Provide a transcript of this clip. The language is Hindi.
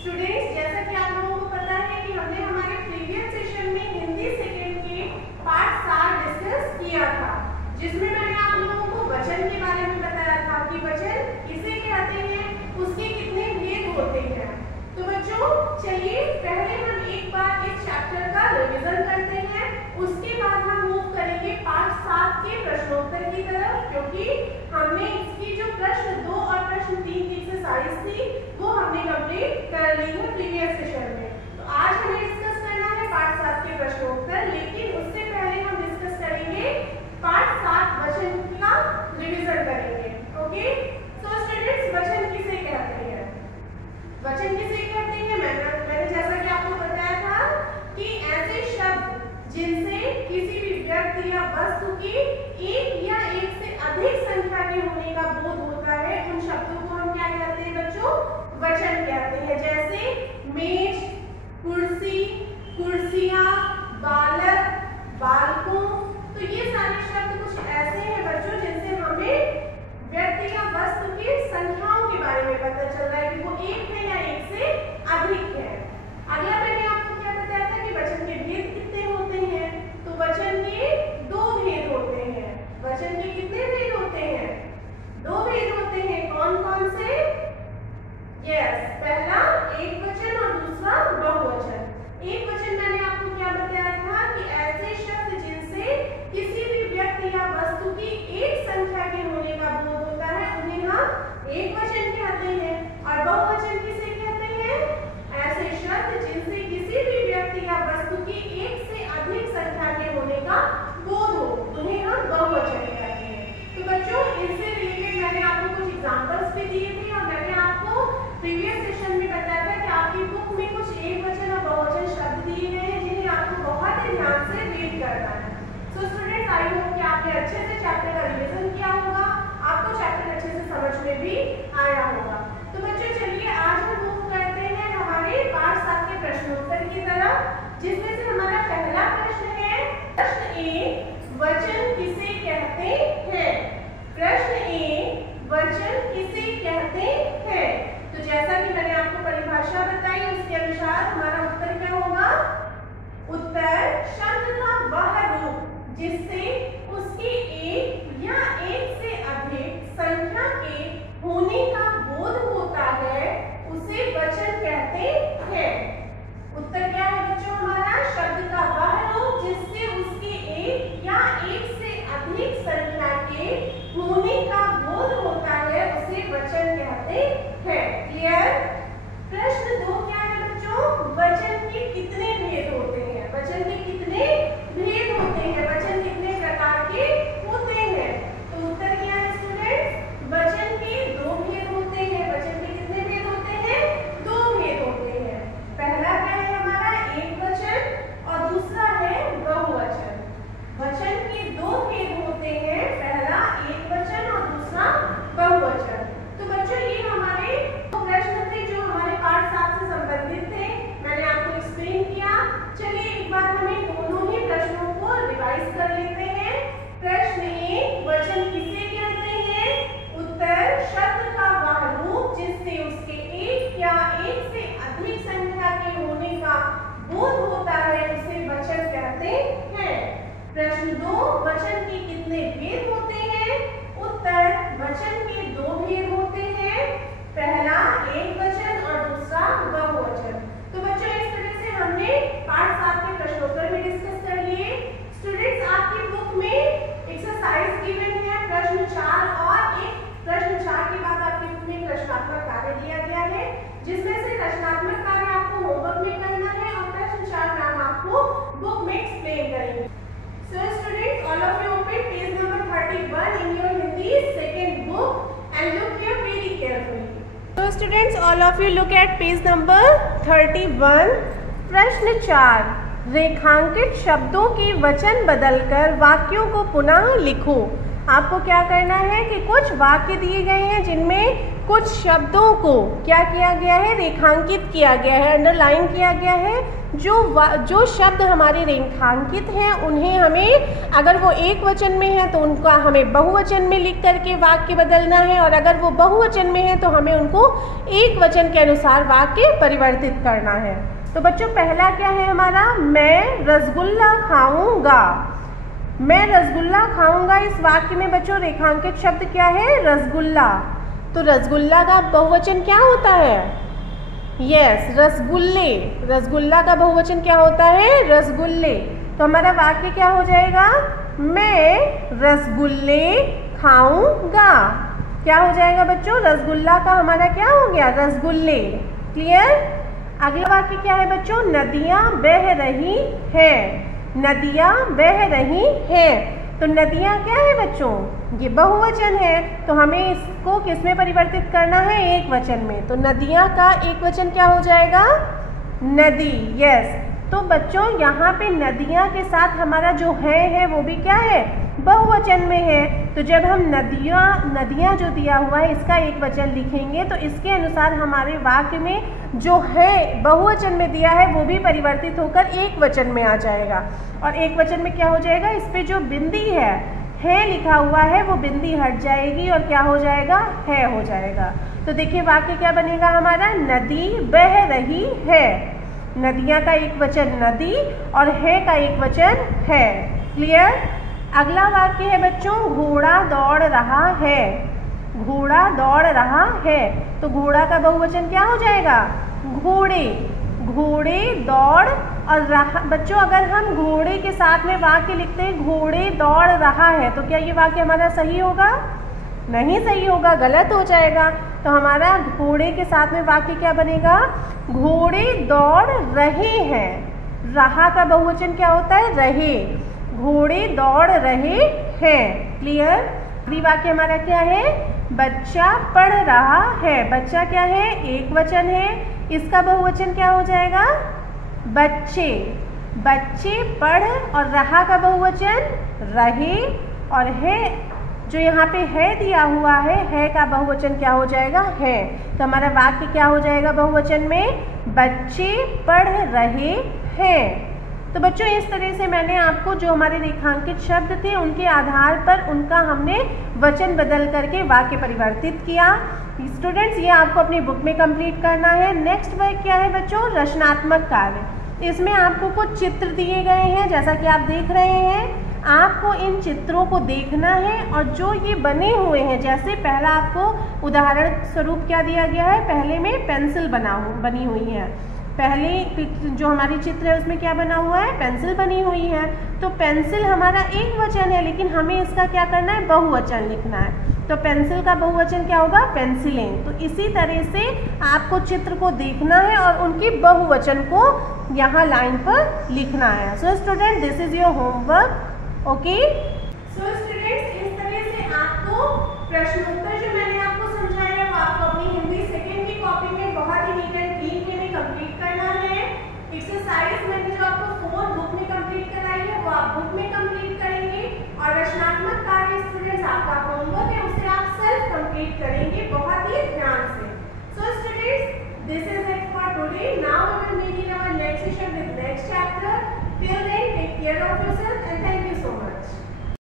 स्टूडेंट्स, जैसा कि आप लोगों को पता है कि हमने हमारे प्रीवियस सेशन में हिंदी सेकेंड के पार्ट 7 डिस्कस किया था, जिसमें मैंने आप लोगों को वचन के बारे में बताया था कि वचन किसे कहते हैं, उसके कितने भेद होते हैं। तो बच्चों, चलिए पहले हम एक बार इस चैप्टर का रिवीजन करते हैं, उसके बाद हम मूव करेंगे पार्ट 7 के प्रश्नोत्तर की तरफ, क्योंकि हमने इसकी जो प्रश्न 2 और प्रश्न 3 की एक्सरसाइज थी वो हमने कंप्लीट कर ली है प्रीवियस सेशन में। तो आज हमें डिस्कस करना है पार्ट 7 के प्रश्नोत्तर, लेकिन उससे पहले हम डिस्कस करेंगे पार्ट 7 वचन का रिवीजन करेंगे। ओके, सो स्टूडेंट्स, वचन किसे कहते हैं? वचन किसे कहते हैं? मैंने जैसा कि आपको बताया था कि ऐसे शब्द जिनसे किसी भी व्यक्ति या वस्तु की एक या एक से अधिक संख्या के होने का बोध होता है, उन शब्दों को हम क्या कहते हैं बच्चों? वचन कहते हैं। जैसे मेज, कुर्सी, कुर्सियां, बालक, बालकों। तो ये सारे शब्द कुछ ऐसे हैं बच्चों जिनसे हमें व्यक्ति या वस्तु की संख्याओं के बारे में पता चल रहा है कि वो एक है या एक से अधिक है। अगला मैंने आपको क्या बताया था कि वचन के भेद कितने होते हैं? तो वचन के 2 भेद होते हैं। वचन के कितने भेद होते हैं? 2 भेद होते हैं। कौन कौन से? यस, पहला एक वचन और दूसरा बहुवचन। एक वचन मैंने आपको क्या बताया था कि ऐसे शब्द जिनसे किसी भी व्यक्ति या वस्तु की एक संख्या के होने का बोध होता है, उन्हें हम एक वचन कहते हैं। और बहुवचन किसे कहते हैं? ऐसे शब्द जिनसे किसी भी व्यक्ति या वस्तु की एक से अधिक संख्या के होने का बोध हो, उन्हें हम बहुवचन कहते हैं। तो बच्चों, इनसे रिलेटेड मैंने आपको कुछ एग्जांपल्स भी दिए थे और मैंने आपको प्रीवियस सेशन में बताया था कि आपकी बुक में कुछ एक वचन और बहुवचन शब्द दिए गए हैं, जिन्हें आपको बहुत ही ध्यान से रीड करना है। सो स्टूडेंट्स, आई होप कि आपने अच्छे से चैप्टर का रिवीजन किया होगा, आपको चैप्टर अच्छे से समझ में भी आया होगा। तो बच्चों, चलिए आज हम मूव करते हैं हमारे पार्ट 7 के प्रश्नोत्तर की तरफ, जिसमें से हमारा पहला प्रश्न है प्रश्न ए, वचन किसे कहते हैं? प्रश्न ए, वचन किसे कहते हैं? तो जैसा कि मैंने आपको परिभाषा बताई, उसके अनुसार हमारा उत्तर क्या होगा? उत्तर शब्द का वह रूप जिससे उसकी एक या एक से अधिक संख्या के होने का बोध होता है, उसे वचन कहते हैं। उत्तर क्या है बच्चों हमारा? शब्द का वह रूप जिससे उसके एक या एक से अधिक संख्या के होने का बोध होता है, उसे वचन कहते हैं। क्लियर? प्रश्न 2 क्या है बच्चों? वचन के कितने भेद होते हैं? वचन के कितने भेद होते हैं? वचन कितने प्रकार के होते हैं? तो उत्तर क्या है स्टूडेंट्स? वचन के 2 भेद होते हैं। वचन के कितने भेद होते हैं? 2 भेद होते हैं। पहला क्या है हमारा? एक वचन और दूसरा है बहुवचन। वचन के 2 भेद होते हैं, पहला एक वचन और दूसरा बहुवचन। तो बच्चों, ये हमारे प्रश्न थे जो हमारे पार्ट 7 से संबंधित थे, मैंने आपको एक्सप्लेन किया। चलिए एक बार हमें दोनों ही प्रश्नों को रिवाइज कर लेते हैं। प्रश्न ए, वचन किसे कहते हैं? उत्तर शब्द का वह रूप जिससे उसके एक या एक से अधिक संख्या के होने का बोध होता है, उसे वचन कहते हैं। प्रश्न 2, वचन के कितने भेद होते हैं? उत्तर वचन के 2 भेद होते हैं, पहला एक वचन और दूसरा बहुवचन। तो बच्चों, इस तरह से हमने पार्ट 7 के प्रश्नोत्तर भी डिस्कस कर लिए। स्टूडेंट्स, आपकी बुक में एक्सरसाइज गिवन है प्रश्न 4 और एक प्रश्न 4 के बाद आपकी बुक में प्रश्नात्मक कार्य दिया गया है, जिसमें से प्रश्नात्मक कार्य आपको होमवर्क में करना है और प्रश्न 4 मैम आपको बुक में एक्सप्लेन करेंगे। So students, all of you open page number 31 in your Hindi second book and look here very carefully. So students, all of you look at page number 31. प्रश्न 4, रेखांकित शब्दों के वचन बदलकर वाक्यों को पुनः लिखो। आपको क्या करना है कि कुछ वाक्य दिए गए हैं जिनमें कुछ शब्दों को क्या किया गया है, रेखांकित किया गया है, अंडरलाइन किया गया है। जो शब्द हमारे रेखांकित हैं उन्हें हमें, अगर वो एक वचन में है तो उनका हमें बहुवचन में लिख करके वाक्य बदलना है, और अगर वो बहुवचन में है तो हमें उनको एक वचन के अनुसार वाक्य परिवर्तित करना है। तो बच्चों पहला क्या है हमारा, मैं रसगुल्ला खाऊंगा। मैं रसगुल्ला खाऊंगा, इस वाक्य में बच्चों रेखांकित शब्द क्या है, रसगुल्ला। तो रसगुल्ला का बहुवचन क्या होता है, यस रसगुल्ले। रसगुल्ला का बहुवचन क्या होता है, रसगुल्ले। तो हमारा वाक्य क्या हो जाएगा, मैं रसगुल्ले खाऊंगा। क्या हो जाएगा बच्चों, रसगुल्ला का हमारा क्या हो गया, रसगुल्ले। क्लियर। अगला वाक्य क्या है बच्चों, नदियां बह रही हैं। नदियां बह रही हैं। तो नदियां क्या है बच्चों, ये बहुवचन है, तो हमें इसको किस में परिवर्तित करना है, एक वचन में। तो नदियां का एक वचन क्या हो जाएगा, नदी। यस। तो बच्चों यहाँ पे नदियां के साथ हमारा जो है वो भी क्या है, बहुवचन में है। तो जब हम नदियां जो दिया हुआ है इसका एक वचन लिखेंगे तो इसके अनुसार हमारे वाक्य में जो है बहुवचन में दिया है वो भी परिवर्तित होकर एक वचन में आ जाएगा। और एक वचन में क्या हो जाएगा, इस पे जो बिंदी है लिखा हुआ है वो बिंदी हट जाएगी और क्या हो जाएगा, है हो जाएगा। तो देखिए वाक्य क्या बनेगा हमारा, नदी बह रही है। नदियां का एक वचन नदी और है का एक वचन है। क्लियर। अगला वाक्य है बच्चों, घोड़ा दौड़ रहा है। घोड़ा दौड़ रहा है। तो घोड़ा का बहुवचन क्या हो जाएगा, घोड़े। घोड़े दौड़ और रहा। बच्चों अगर हम घोड़े के साथ में वाक्य लिखते हैं घोड़े दौड़ रहा है, तो क्या ये वाक्य हमारा सही होगा, नहीं सही होगा, गलत हो जाएगा। तो हमारा घोड़े के साथ में वाक्य क्या बनेगा, घोड़े दौड़ रहे हैं। रहा का बहुवचन क्या होता है, रहे। घोड़े दौड़ रहे हैं। क्लियर। अगली वाक्य हमारा क्या है, बच्चा पढ़ रहा है। बच्चा क्या है, एक वचन है, इसका बहुवचन क्या हो जाएगा, बच्चे। बच्चे पढ़ और रहा का बहुवचन रहे, और है जो यहाँ पे है दिया हुआ है का बहुवचन क्या हो जाएगा, है। तो हमारा वाक्य क्या हो जाएगा बहुवचन में, बच्चे पढ़ रहे हैं। तो बच्चों इस तरह से मैंने आपको जो हमारे रेखांकित शब्द थे उनके आधार पर उनका हमने वचन बदल करके वाक्य परिवर्तित किया। स्टूडेंट्स ये आपको अपनी बुक में कंप्लीट करना है। नेक्स्ट वर्क क्या है बच्चों, रचनात्मक कार्य। इसमें आपको कुछ चित्र दिए गए हैं जैसा कि आप देख रहे हैं। आपको इन चित्रों को देखना है और जो ये बने हुए हैं, जैसे पहला आपको उदाहरण स्वरूप क्या दिया गया है, पहले में पेंसिल बनी हुई है। पहले जो हमारी चित्र है उसमें क्या बना हुआ है, पेंसिल बनी हुई है। तो पेंसिल हमारा एक वचन है, लेकिन हमें इसका क्या करना है, बहुवचन लिखना है। तो पेंसिल का बहुवचन क्या होगा, पेंसिलें। तो इसी तरह से आपको चित्र को देखना है और उनकी बहुवचन को यहाँ लाइन पर लिखना है। So student this is your homework. Okay. So students इस तरह से आपको प्रश्नोत्तर जो मैंने आपको समझाया वो आपको अपनी हिंदी सेकेंड की कॉपी में बहुत ही नीट एंड क्लीन वे में कंप्लीट करना है। एक्सरसाइज मैंने जो आपको 4 बुक में कंप्लीट कराई है वो आप बुक में कंप्लीट करेंगे, और रचनात्मक कार्य स्टूडेंट्स आपका होमवर्क है, उसे आप सेल्फ कंप्लीट करेंगे बहुत ही ध्यान से। So students this is it for today. Now we will meet in our next session with next chapter. Till then take care of yourself and